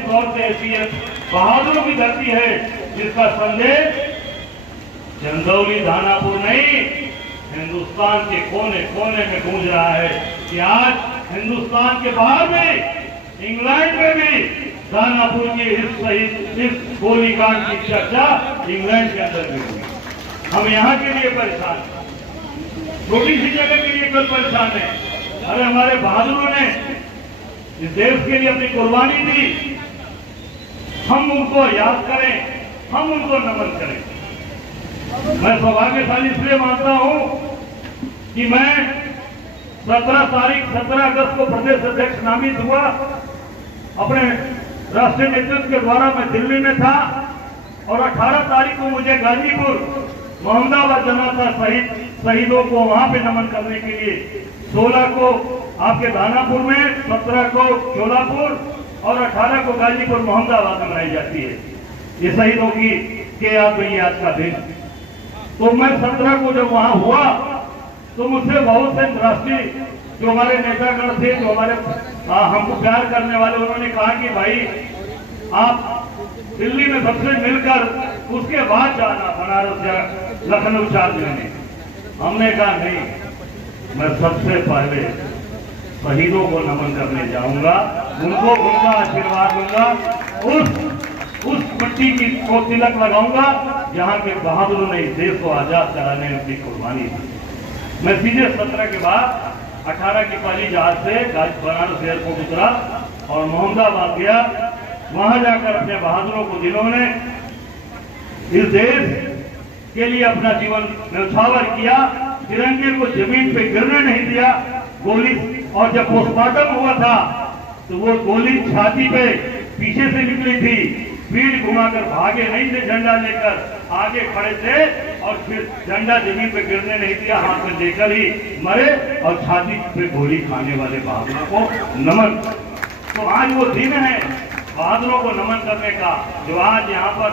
निश्चित तौर से ऐसी बहादुरों की धरती है जिसका संदेश चंदौली दानापुर नहीं, हिंदुस्तान के कोने कोने में गूंज रहा है कि आज हिंदुस्तान के बाहर भी, इंग्लैंड में भी दानापुर की इस गोलीकांड की चर्चा इंग्लैंड के अंदर भी हुई। हम यहाँ के लिए परेशान हैं, छोटी सी जगह के लिए कल परेशान है। अरे हमारे बहादुरों ने इस देश के लिए अपनी कुर्बानी दी, हम उनको याद करें, हम उनको नमन करें। मैं सौभाग्यशाली इसलिए मानता हूं कि मैं 17 अगस्त को प्रदेश अध्यक्ष नामित हुआ। अपने राष्ट्रीय नेतृत्व के द्वारा मैं दिल्ली में था और 18 तारीख को मुझे गाजीपुर मोहम्मदाबाद जाना था शहीदों को वहां पे नमन करने के लिए। 16 को आपके दानापुर में, 17 को चोलापुर और 18 को गाजीपुर मोहम्मदाबाद में मनाई जाती है ये शहीदों की के याद में आज का दिन। तो मैं 17 को जब वहां हुआ तो मुझसे बहुत से राष्ट्रीय जो हमारे नेतागण थे, जो हमारे हमको प्यार करने वाले, उन्होंने कहा कि भाई आप दिल्ली में सबसे मिलकर उसके बाद जाना बनारस या लखनऊ चार्ज लेने। हमने कहा नहीं, मैं सबसे पहले शहीदों को नमन करने जाऊंगा, उनको उनका आशीर्वाद दूंगा, उस मिट्टी की को तिलक लगाऊंगा जहां के बहादुरों ने इस देश को आजाद कराने में अपनी कुर्बानी दी। मैं सीधे 17 के बाद 18 की पहली जहाज से बनारस एयरपोर्ट उतरा और मोहम्मदाबाद गया। वहां जाकर अपने बहादुरों को, जिन्होंने इस देश के लिए अपना जीवन न्यौछावर किया, तिरंगे को जमीन पे गिरने नहीं दिया, गोली, और जब पोस्टमार्टम हुआ था तो वो गोली छाती पे पीछे से निकली थी, पीठ घुमाकर भागे नहीं थे, झंडा लेकर आगे खड़े थे और फिर झंडा जमीन पे गिरने नहीं दिया, हाथ में लेकर ही मरे और छाती पे गोली खाने वाले बहादुरों को नमन। तो आज वो दिन है बहादुरों को नमन करने का, जो आज यहाँ पर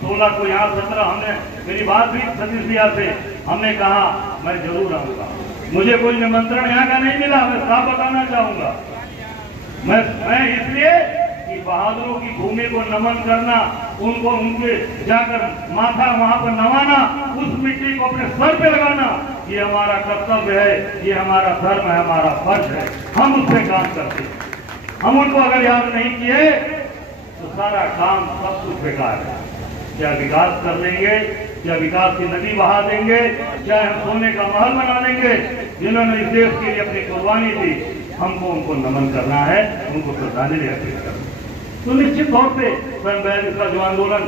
16 को, यहाँ 17, हमने मेरी बात हुई सतीश भैया से, हमने कहा मैं जरूर आऊंगा। मुझे कोई निमंत्रण यहाँ का नहीं मिला, मैं साफ बताना चाहूंगा। मैं इसलिए कि बहादुरों की भूमि को नमन करना, उनको उनके जाकर माथा वहां पर नवाना, उस मिट्टी को अपने सर पे लगाना, ये हमारा कर्तव्य है, ये हमारा धर्म है, हमारा फर्ज है। हम उससे काम करते हैं। हम उनको अगर याद नहीं किए तो सारा काम सब कुछ बेकार है। क्या विकास कर लेंगे, क्या विकास की नदी बहा देंगे, चाहे हम सोने का महल बना लेंगे, जिन्होंने इस देश के लिए अपनी कुर्बानी दी, हमको उनको नमन करना है, उनको श्रद्धांजलि अर्पित करना। तो निश्चित तौर से सन 42 का जो आंदोलन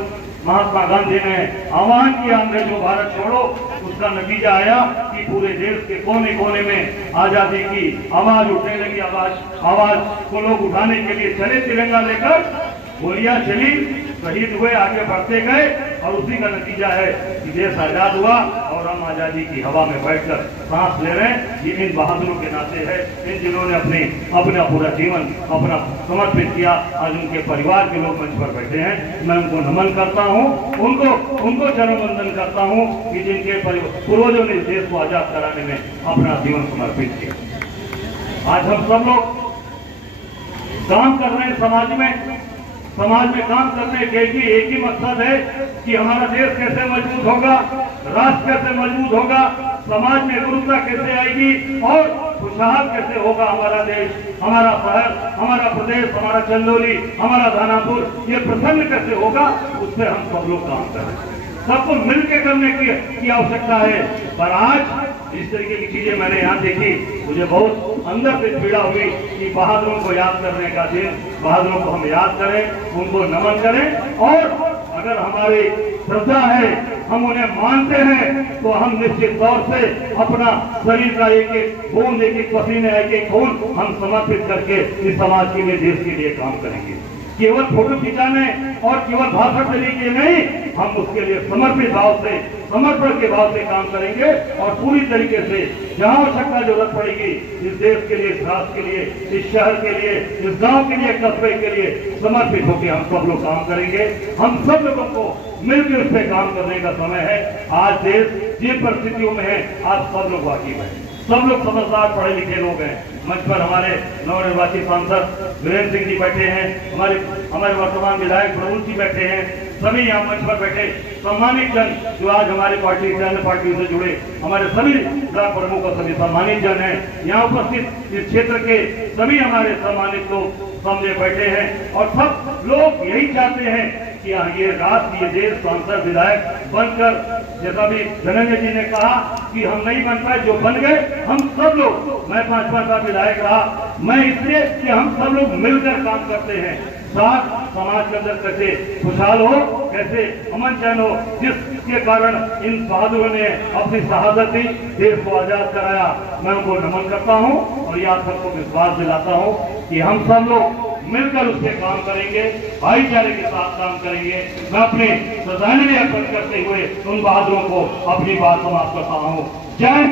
महात्मा गांधी ने आह्वान किया, अंग्रेजों भारत छोड़ो, उसका नतीजा आया कि पूरे देश के कोने कोने में आजादी की आवाज उठने लगी। आवाज को लोग उठाने के लिए चले, तिरंगा लेकर गोलियां चली, शहीद हुए, आगे बढ़ते गए और उसी का नतीजा है कि देश आजाद हुआ और हम आजादी की हवा में बैठकर सांस ले रहे हैं। ये इन बहादुरों के नाते है, इन जिन्होंने अपना पूरा जीवन अपना समर्पित किया। आज उनके परिवार के लोग मंच पर बैठे हैं, मैं उनको नमन करता हूँ, उनको चरण वंदन करता हूँ कि जिनके पूर्वजों ने इस देश को आजाद कराने में अपना जीवन समर्पित किया। आज हम सब लोग काम कर रहे हैं समाज में काम करने के एक ही मकसद है कि हमारा देश कैसे मजबूत होगा, राष्ट्र कैसे मजबूत होगा, समाज में एकरूपता कैसे आएगी और खुशहाल कैसे होगा हमारा देश, हमारा शहर, हमारा प्रदेश, हमारा चंदौली, हमारा दानापुर, ये प्रसन्न कैसे होगा, उस पर हम सब लोग काम कर रहे हैं। सबको मिलकर करने की आवश्यकता है। पर आज इस तरीके की चीजें मैंने यहाँ देखी, मुझे बहुत अंदर से पीड़ा हुई कि बहादुरों को याद करने का दिन, बहादुरों को हम याद करें, उनको नमन करें और अगर हमारी श्रद्धा है, हम उन्हें मानते हैं, तो हम निश्चित तौर से अपना शरीर का एक एक खून, एक एक पसीने, एक एक खून हम समर्पित करके इस समाज के लिए, देश के लिए काम करेंगे। केवल फोटो खिंचाने और केवल भाषण देने के नहीं, हम उसके लिए समर्पित भाव से, समर्पण के भाव से काम करेंगे और पूरी तरीके से जहां आवश्यकता जरूरत पड़ेगी इस देश के लिए, इस राष्ट्र के लिए, इस शहर के लिए, इस गांव के लिए, कस्बे के लिए समर्पित होकर हम सब लोग काम करेंगे। हम सब लोगों को मिलकर उस पर काम करने का समय है। आज देश जिन परिस्थितियों में है, आज सब लोग वाकिफ है, सब लोग समझदार पढ़े लिखे लोग हैं। मंच पर हमारे नवनिर्वाचित सांसद वीरेंद्र सिंह जी बैठे हैं, हमारे वर्तमान विधायक प्रभु जी बैठे हैं, सभी यहाँ मंच पर बैठे सम्मानित जन जो आज हमारी पार्टी से अन्य पार्टियों से जुड़े हमारे सभी ब्लॉक प्रमुख और सभी सम्मानित जन हैं, यहाँ उपस्थित इस क्षेत्र के सभी हमारे सम्मानित लोग सामने बैठे हैं और सब लोग यही चाहते हैं कि ये राष्ट्र, ये देश, सांसद, विधायक बनकर, जैसा भी धनंजय जी ने कहा कि हम नहीं बन पाए, जो बन गए हम सब लोग, मैं 5 साल विधायक रहा, मैं इसलिए कि हम सब लोग मिलकर काम करते हैं, साथ समाज के अंदर कैसे खुशहाल हो, कैसे अमन चैन हो, जिसके कारण इन बहादुरों ने अपनी शहादत दी, देश को आजाद कराया। मैं उनको नमन करता हूं और ये आप सबको विश्वास दिलाता हूं कि हम सब लोग मिलकर उससे काम करेंगे, भाईचारे के साथ काम करेंगे। मैं अपने श्रद्धांजलि अर्पण करते हुए उन बहादुरों को अपनी बात समाप्त करता हूँ। जय